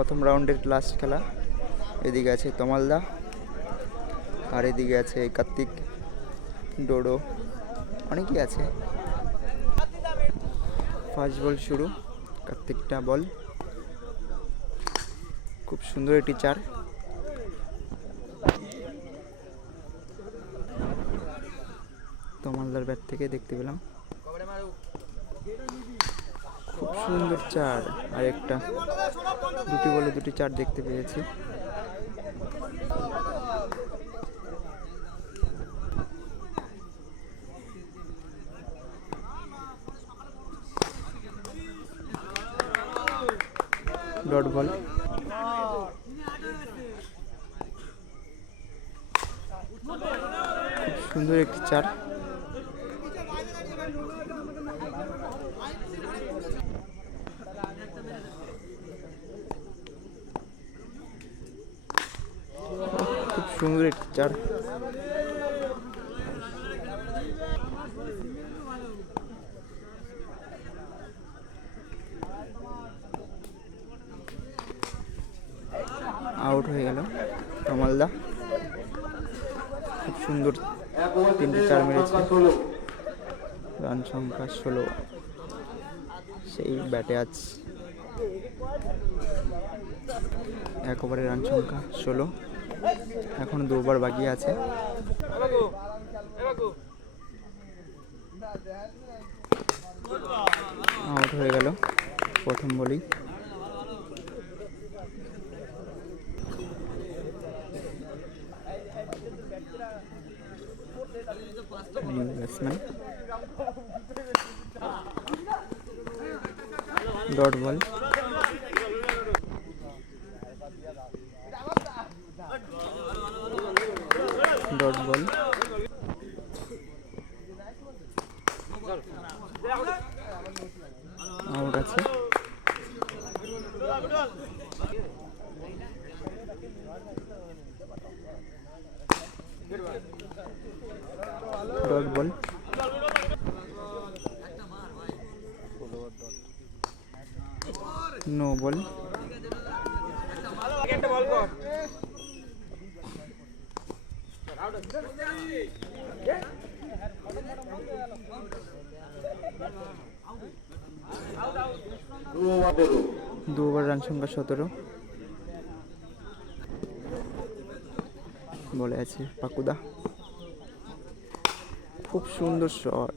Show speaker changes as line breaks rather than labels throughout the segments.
প্রথম রাউন্ডের লাস্ট খেলা। এদিকে আছে তমালদা, আর এদিকে আছে কার্তিক, ডোডো, অনেকেই আছে। ফার্স্ট বল শুরু, কার্তিকটা বল খুব সুন্দর একটি চার। তমালদার ব্যাট থেকে দেখতে পেলাম। খুব সুন্দর চার আর একটা দুটি বলে দুটি চার দেখতে পেয়েছি। Dot ball. খুব সুন্দর একটি চার খুব সুন্দর চার আউট হয়ে গেল কমালদা খুব সুন্দর তিনটে চার মেরেছে রান সংখ্যা ষোলো। সেই ব্যাটে আজ এক ওভারে রান সংখ্যা ষোলো। এখন দু ওভার বাকি আছে। আউট হয়ে গেল প্রথম বলি। Dot ball dot ball out আছে ডট বল নো বল। দু ওভার রান সংখ্যা সতেরো। বলে আছে পাকুদা। খুব সুন্দর shot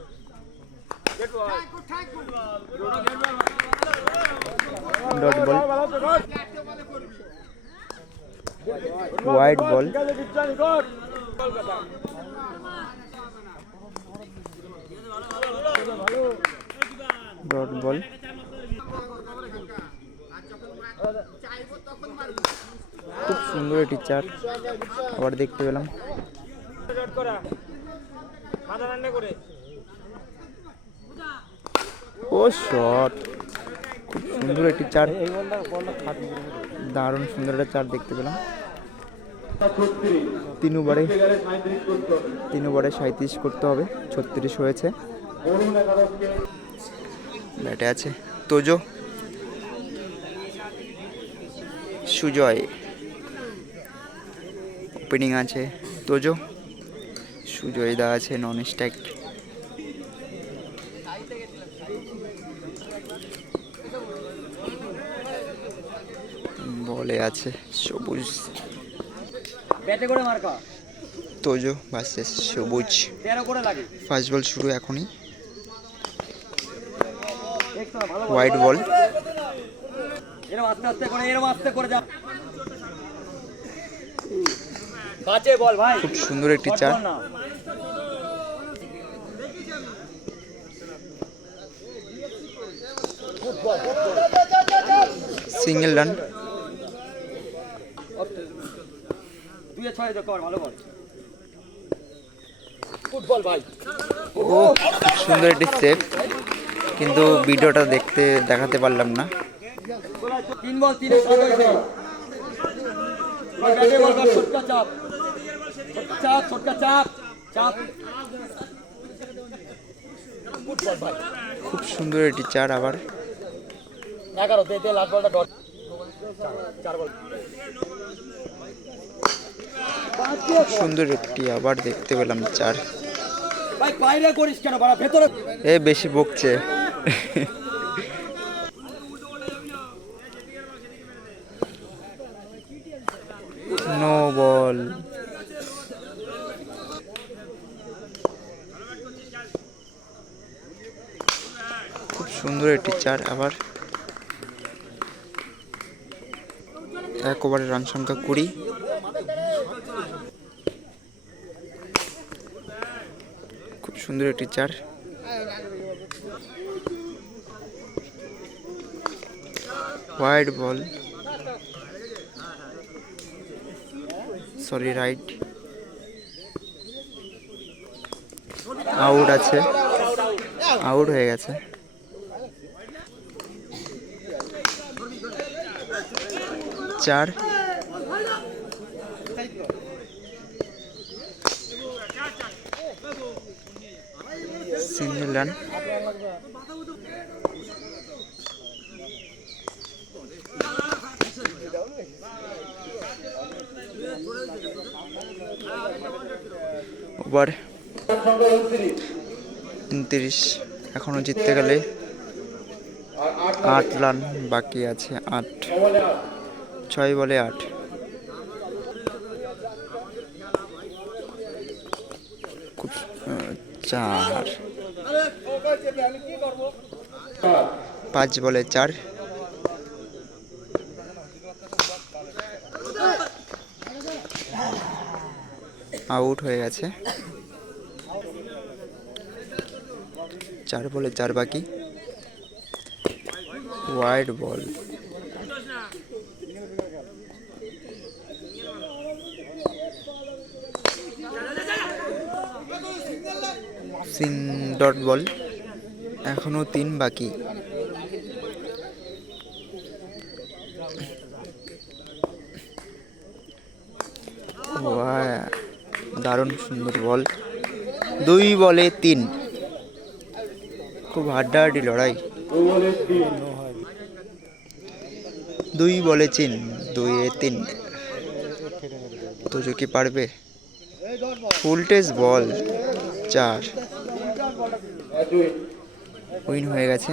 white ball dot ball খুব সুন্দর একটি চার। আবার দেখতে পেলাম। ও শট। খুব সুন্দর একটি চার। দারুণ সুন্দর একটা চার দেখতে পেলাম। তিন ওভারে তিন ওভারে সাঁত্রিশ করতে হবে, ছত্রিশ হয়েছে। ব্যাটে আছে তোজো। সুজয়। ওপেনিং আছে তোজো। সুজয় দা আছে নন স্ট্রাইক বলে আছে Sabuj. Tojo versus Sabuj. First ball শুরু এখনই। হোয়াইট বল
এরম আস্তে আস্তে করে আস্তে করে যা। বল ভাই।
খুব সুন্দর একটি চার। সিঙ্গেল রান
দুয়ে ছয় কর ভালো কর। ফুটবল ভাই।
ও খুব সুন্দর একটি সেভ কিন্তু ভিডিওটা দেখতে দেখাতে পারলাম না।
তিন বল তিনে সাত হয়েছে। এবার ব্যাটে বল ছোটকা চাপ চাপ। ছোটকা চাপ চাপ
খুব সুন্দর একটি চার আবার।
এগারো দে দে লাস্ট বলটা ডট। চার বল।
সুন্দর একটি আবার দেখতে পেলাম চার। এ বেশি বকছে। No ball. খুব সুন্দর একটি চার আবার। এক ওভারের রান সংখ্যা কুড়ি। সুন্দর একটি চার। White ball sorry right out আছে। আউট হয়ে গেছে। চার। সিঙ্গেল রান ওভার উনত্রিশ, এখনও জিততে গেলে আট রান বাকি আছে, আট। ছয় বলে আট। চার। পাঁচ বলে চার। আউট হয়ে গেছে। চার বলে চার বাকি। Wide ball. Scene dot ball. এখনও তিন বাকি। দারুণ সুন্দর বল। দুই বলে তিন। খুব হাড্ডাহাড্ডি লড়াই। দুই বলে চিন দুই এ তিন। তুজো কি পারবে? ফুলটেজ বল, চার। উইন হয়ে গেছে।